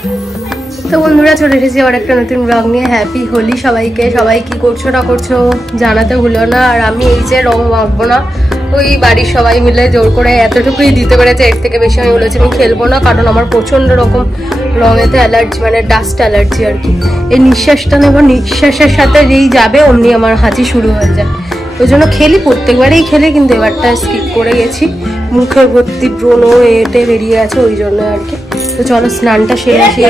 তো বন্ধুরা চলে এসেছি আবার একটা নতুন ব্লগ নিয়ে। হ্যাপি হোলি সবাইকে। সবাই কি করছো না করছো জানাতে ভুলো না। আর আমি এই যে রং মাখবো না, ওই বাড়ির সবাই মিলে জোর করে এতটুকুই দিতে পেরেছে, এর থেকে বেশি আমি বলেছি আমি খেলবো না, কারণ আমার প্রচণ্ড রকম রঙেতে অ্যালার্জি, মানে ডাস্ট অ্যালার্জি আর কি। এই নিঃশ্বাসটা নেব, নিঃশ্বাসের সাথে যেই যাবে অমনি আমার হাঁচি শুরু হয়ে যায়। ওই জন্য খেলি, প্রত্যেকবারেই খেলি, কিন্তু এবারটা স্কিপ করে গেছি। মুখের ভর্তি ব্রণ এটে বেরিয়ে আছে ওই জন্য আর কি। তো চলো স্নানটা সেরে আসি।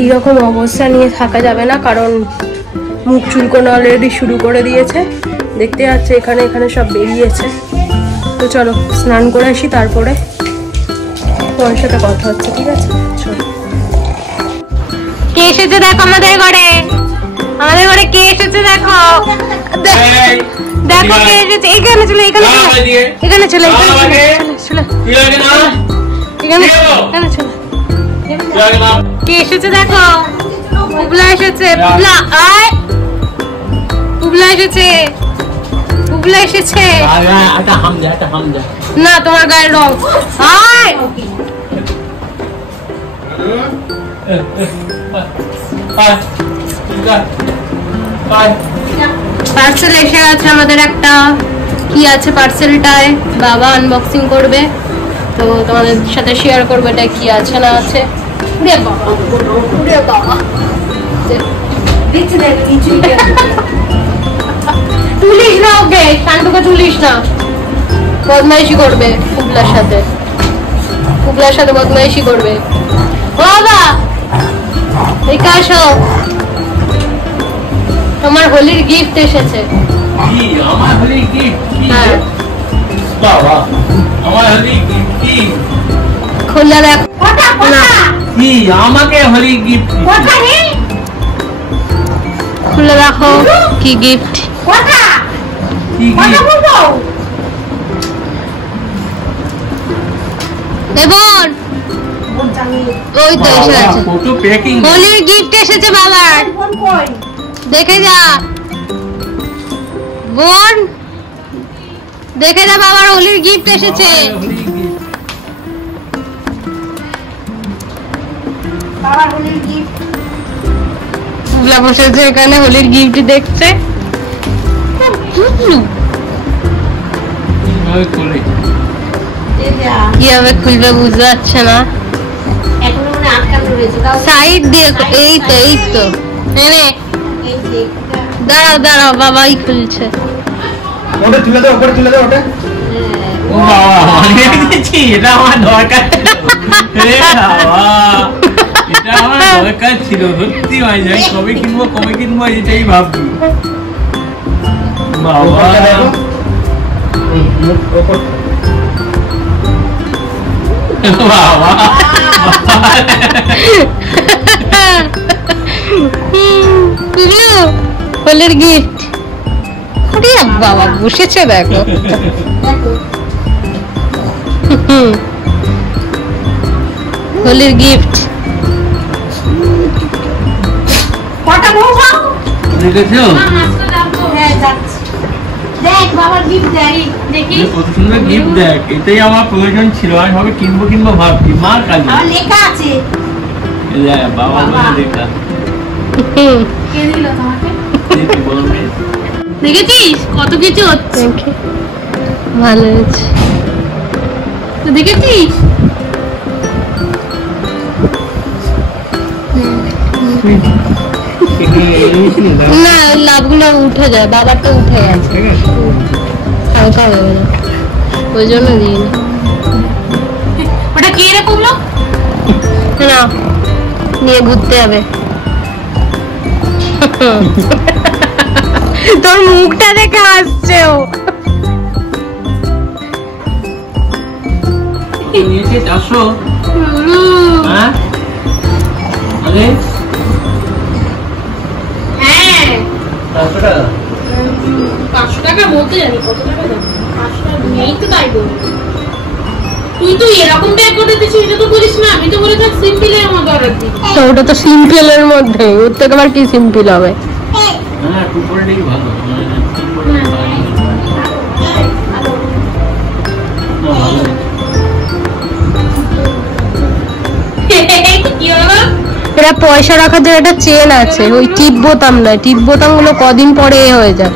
এইরকম অবস্থা নিয়ে থাকা যাবে না, কারণ মুখ চুলকোনো অলরেডি শুরু করে দিয়েছে, দেখতে যাচ্ছে এখানে এখানে সব বেরিয়েছে। তো চলো স্নান করে আসি, তারপরে তোমার সাথে কথা হচ্ছে, ঠিক আছে? চলো। কে এসেছে দেখো আমাদের ঘরে, আমাদের ঘরে কে এসেছে দেখো, দেখো কে এসেছে। এখানে চলে, এখানে চলে, এখানে চলে। কে এসেছে দেখো, পুবলা এসেছে, পুবলা এসেছে, পুবলা এসেছে। না তোমার গায়ের রং। পার্সেল এসে গেছে আমাদের একটা। কি আছে পার্সেলটায়, বাবা আনবক্সিং করবে, তো তোমাদের সাথে শেয়ার করবো এটা কি আছে না আছে। তুলিস না ওকে, শান্তকে তুলিস না, বদমাইশি করবে পুবলার সাথে, পুবলার সাথে বদমাইশি করবে। বাবা একা আসো, তোমার হোলির গিফট এসেছে। আমার হোলির গিফট? হ্যাঁ বাবা, আমার হোলির গিফট কি? খুলে দেখ না কি আমাকে হোলির গিফট? খুলে দেখো কি গিফট। এবার ওই তো এসে গেছে, হোলির গিফট এসেছে বাবার। দেখে যা বোন, দেখে যা বাবার হোলির গিফট এসেছে। পুবলা বসেছে এখানে হোলির গিফট দেখছে। কিভাবে খুলবে বুঝতে পারছে না, সাইড দিয়ে। এই তো এই তো, দাঁড়াও দাঁড়াও, বাবাই খুলছে। ওটা তুলে দাও, ওটা তুলে দাও, ওটা। ও বাবা, অনেক দিয়েছি, এটা আমার দরকার ছিল। এটা আমার দরকার ছিল সত্যি ভাই, যাই কবে কিনবো এটাই ভাবছি। বাবা বাবা হোলির গিফট। বাবা বসেছে দেখো, হোলির গিফট। এটাই আমার প্রয়োজন ছিল, আমি ভাবে কিনবো ভাবছি, মার কাছে লেখা আছে বাবা লেখা। দেখেছিস কত কিছু হচ্ছে, ভালো হয়েছে। দেখেছিস না, লাভগুলো উঠে যায়, বাবারটা উঠে গেছে, হালকা হয়ে গেল, ওই জন্য দিই। ওটা কি রে পুবলা? না নিয়ে ঘুরতে হবে। তোর মুখটা দেখে আসছে ও। হ্যাঁ 500 টাকা বলতে জানি, কত টাকা দাম 500 টাকা নেই তো, তাই বল। তুই তো এরকম ব্যাগ করে দিছিস, এটা তো বলিস না। আমি তো বলে থাক সিম্পলের মধ্যে অর্ডার দিই। তো ওটা তো সিম্পলের মধ্যে, ওর থেকে আবার কি সিম্পল হবে? হ্যাঁ টুপলটাই ভালো। এটা পয়সা রাখার জন্য একটা চেন আছে, ওই টিপ বোতাম নয়, টিপ বোতাম গুলো কদিন পরে হয়ে যায়।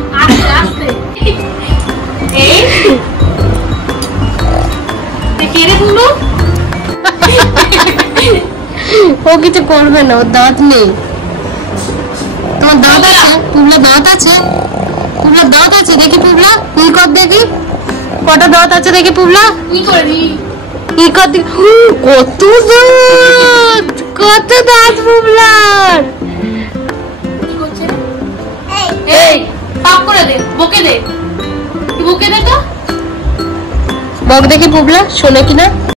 ও কিছু করবে না, ওর দাঁত নেই। তোমার দাঁত আছে? পুবলা দাঁত আছে? পুবলা দাঁত আছে? দেখি পুবলা, ই কর দেখি, কটা দাঁত আছে দেখি পুবলা, ই কর দেখি। কত দাঁত, কত দাঁত পুবলার। এই পাপ করে দে, বকে দে, বকে দে তো। বক দেখি পুবলা, শোনে কিনা।